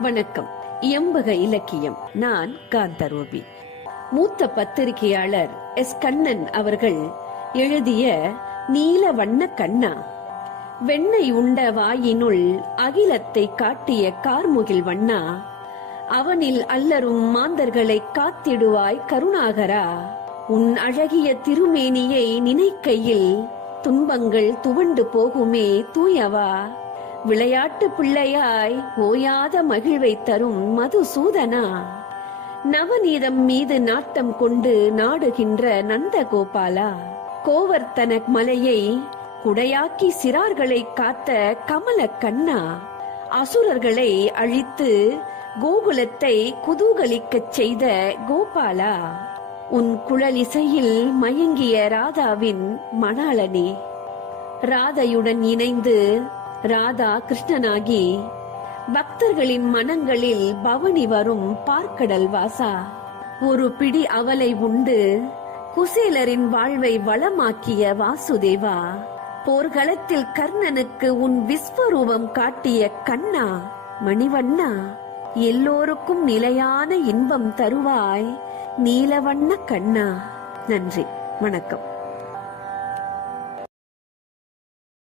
வணக்கம். எம்பக இலக்கியம். நான் காந்தரூபி மூத்த பத்திரிகையாளர் எஸ். கண்ணன் அவர்கள் எழுதிய நீல வண்ண கண்ணா வெண்ணை உண்ட வாயினுள் அகிலத்தை காட்டிய கார்முகில் வண்ணா. அவனில் அல்லரும் மாந்தர்களை காத்திடுவாய் கருணாகரா. உன் அழகிய திருமேனியை நினைக்கையில் துன்பங்கள் துவண்டு போகுமே தூயவா. விளையாட்டு பிள்ளையாய் ஓயாத மகிழ்வை தரும் மதுசூதனா. நவநீதம் மீது நாட்டம் கொண்டு நாடுகின்ற நந்த கோபாலா கோவர்த்தன மலையை குடையாக்கி சிறார்களை காத்த கமல கண்ணா. அசுரர்களை அழித்து கோகுலத்தை குதூகலிக்கச் செய்த கோபாலா. உன் குழலிசையில் மயங்கிய ராதாவின் மணாளனே. ராதையுடன் இணைந்து ராதா கிருஷ்ணனாகி பக்தர்களின் மனங்களில் பவனி வரும் பார்க்கடல் வாசா. ஒரு பிடி அவலை உண்டு குசேலரின் வாழ்வை வளமாக்கிய வாசுதேவா. போர்க்களத்தில் கர்ணனுக்கு உன் விஸ்வரூபம் காட்டிய கண்ணா மணிவண்ணா. எல்லோருக்கும் நிலையான இன்பம் தருவாய் நீலவண்ண கண்ணா. நன்றி வணக்கம்.